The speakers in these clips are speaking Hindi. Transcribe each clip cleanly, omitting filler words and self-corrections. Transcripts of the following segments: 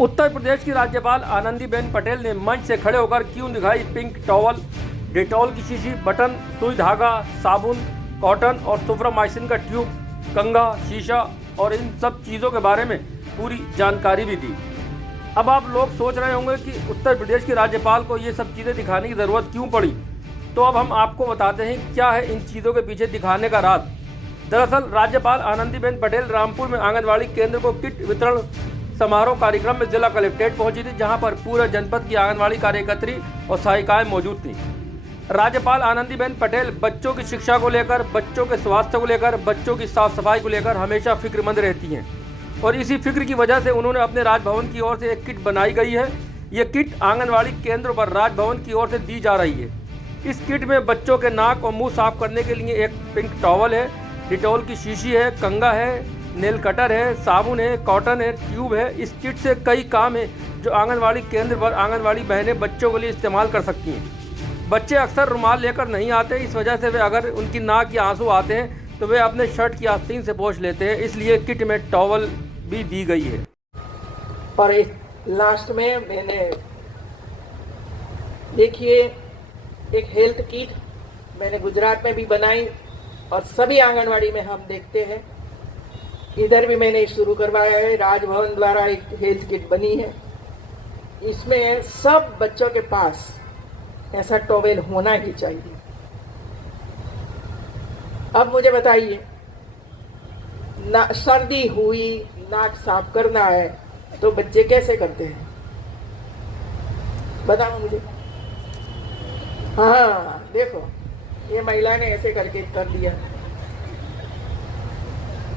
उत्तर प्रदेश की राज्यपाल आनंदीबेन पटेल ने मंच से खड़े होकर क्यों दिखाई पिंक टॉवल, डेटॉल की शीशी, बटन, सुई धागा, साबुन, कॉटन और सुफ्रामाइसिन का ट्यूब, कंघा, शीशा और इन सब चीज़ों के बारे में पूरी जानकारी भी दी। अब आप लोग सोच रहे होंगे कि उत्तर प्रदेश की राज्यपाल को ये सब चीज़ें दिखाने की ज़रूरत क्यों पड़ी। तो अब हम आपको बताते हैं क्या है इन चीज़ों के पीछे दिखाने का राज। दरअसल राज्यपाल आनंदीबेन पटेल रामपुर में आंगनबाड़ी केंद्र को किट वितरण समारोह कार्यक्रम में जिला कलेक्ट्रेट पहुंची थी, जहां पर पूरे जनपद की आंगनबाड़ी कार्यकर्त्री और सहायिकाएं मौजूद थी। राज्यपाल आनंदीबेन पटेल बच्चों की शिक्षा को लेकर, बच्चों के स्वास्थ्य को लेकर, बच्चों की साफ सफाई को लेकर हमेशा फिक्रमंद रहती हैं और इसी फिक्र की वजह से उन्होंने अपने राजभवन की ओर से एक किट बनाई गई है। ये किट आंगनबाड़ी केंद्रों पर राजभवन की ओर से दी जा रही है। इस किट में बच्चों के नाक और मुंह साफ करने के लिए एक पिंक टॉवल है, डिटॉल की शीशी है, कंघा है, नेल कटर है, साबुन है, कॉटन है, ट्यूब है। इस किट से कई काम है जो आंगनबाड़ी केंद्र पर आंगनबाड़ी बहनें बच्चों के लिए इस्तेमाल कर सकती हैं। बच्चे अक्सर रुमाल लेकर नहीं आते, इस वजह से वे अगर उनकी नाक या आंसू आते हैं तो वे अपने शर्ट की आस्तीन से पोंछ लेते हैं, इसलिए किट में टॉवल भी दी गई है। और लास्ट में मैंने देखिए एक हेल्थ किट मैंने गुजरात में भी बनाई और सभी आंगनवाड़ी में हम देखते हैं, इधर भी मैंने शुरू करवाया है। राजभवन द्वारा एक हेल्थ किट बनी है, इसमें सब बच्चों के पास ऐसा टॉवेल होना ही चाहिए। अब मुझे बताइए, सर्दी हुई, नाक साफ करना है तो बच्चे कैसे करते हैं, बताओ मुझे। हाँ देखो, ये महिला ने ऐसे करके कर दिया।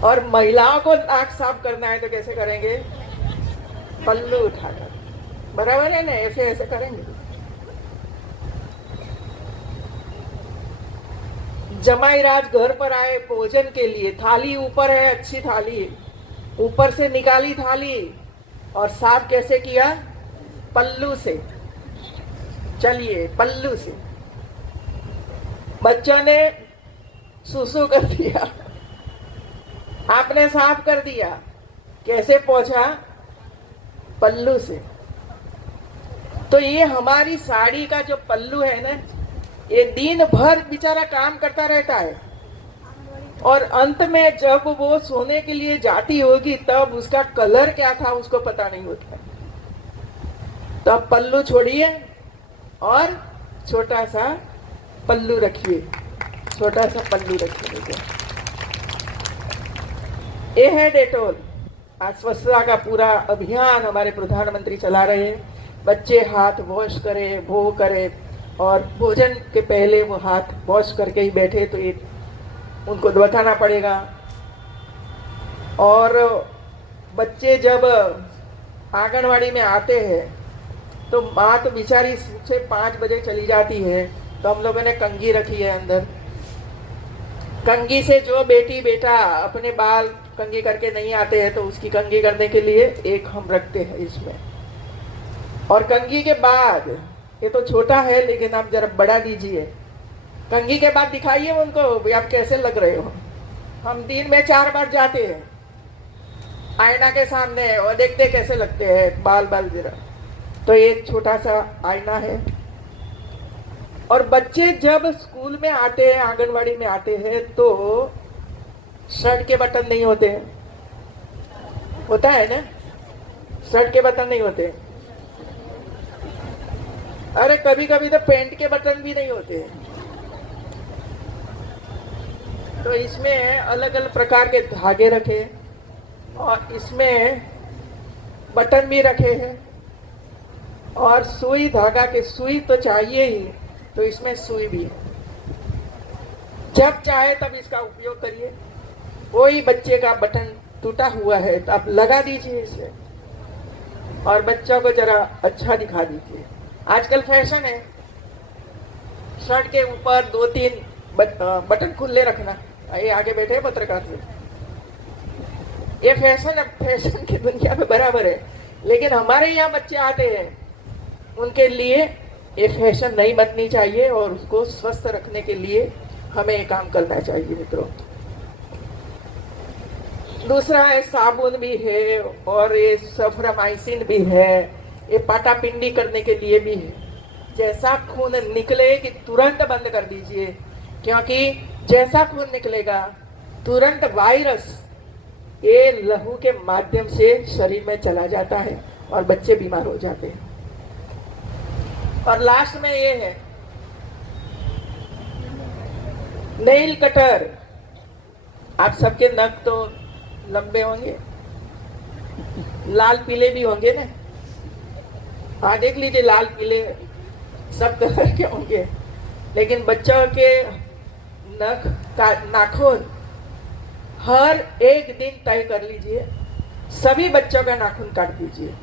और महिलाओं को नाक साफ करना है तो कैसे करेंगे, पल्लू उठाकर, बराबर है ना, ऐसे ऐसे करेंगे। जमाई राज घर पर आए भोजन के लिए, थाली ऊपर है, अच्छी थाली, ऊपर से निकाली थाली और साफ कैसे किया, पल्लू से। चलिए, पल्लू से। बच्चों ने सुसु कर दिया, आपने साफ कर दिया, कैसे पहुंचा, पल्लू से। तो ये हमारी साड़ी का जो पल्लू है ना, ये दिन भर बेचारा काम करता रहता है और अंत में जब वो सोने के लिए जाती होगी तब उसका कलर क्या था उसको पता नहीं होता। तब पल्लू छोड़िए और छोटा सा पल्लू रखिए, छोटा सा पल्लू रखिए। ये है डेटॉल। आज स्वच्छता का पूरा अभियान हमारे प्रधानमंत्री चला रहे हैं। बच्चे हाथ वॉश करें, वो करें और भोजन के पहले वो हाथ वॉश करके ही बैठे, तो ये उनको बताना पड़ेगा। और बच्चे जब आंगनवाड़ी में आते हैं तो माँ तो बेचारी से 5 बजे चली जाती है, तो हम लोगों ने कंघी रखी है अंदर। कंघी से जो बेटी बेटा अपने बाल कंघी करके नहीं आते हैं तो उसकी कंघी करने के लिए एक हम रखते हैं इसमें। और कंघी के बाद, ये तो छोटा है लेकिन आप जरा बड़ा दीजिए, कंघी के बाद दिखाइए उनको भी आप कैसे लग रहे हो। हम दिन में 4 बार जाते हैं आईना के सामने और देखते कैसे लगते हैं बाल जरा। तो ये छोटा सा आईना है। और बच्चे जब स्कूल में आते हैं, आंगनवाड़ी में आते हैं, तो शर्ट के बटन नहीं होते हैं, होता है ना, शर्ट के बटन नहीं होते। अरे कभी कभी तो पैंट के बटन भी नहीं होते हैं। तो इसमें अलग अलग प्रकार के धागे रखे और इसमें बटन भी रखे हैं और सुई धागा के, सुई तो चाहिए ही, तो इसमें सुई भी है। जब चाहे तब इसका उपयोग करिए। कोई बच्चे का बटन टूटा हुआ है तो आप लगा दीजिए इसे और बच्चों को जरा अच्छा दिखा दीजिए। आजकल फैशन है शर्ट के ऊपर 2-3 बटन खुले रखना। ये आगे बैठे हैं पत्रकार से, ये फैशन, फैशन की दुनिया में बराबर है। लेकिन हमारे यहाँ बच्चे आते हैं, उनके लिए ये फैशन नहीं बननी चाहिए और उसको स्वस्थ रखने के लिए हमें ये काम करना चाहिए। मित्रों, दूसरा है साबुन भी है और ये सल्फरामाइसिन भी है, ये पाटापिंडी करने के लिए भी है। जैसा खून निकले कि तुरंत बंद कर दीजिए, क्योंकि जैसा खून निकलेगा तुरंत वायरस ये लहू के माध्यम से शरीर में चला जाता है और बच्चे बीमार हो जाते हैं। और लास्ट में ये है नेल कटर। आप सबके नख तो लंबे होंगे, लाल पीले भी होंगे ना। हाँ, देख लीजिए, लाल पीले सब कलर के होंगे, लेकिन बच्चों के नख का नाखून हर एक दिन तय कर लीजिए, सभी बच्चों का नाखून काट दीजिए।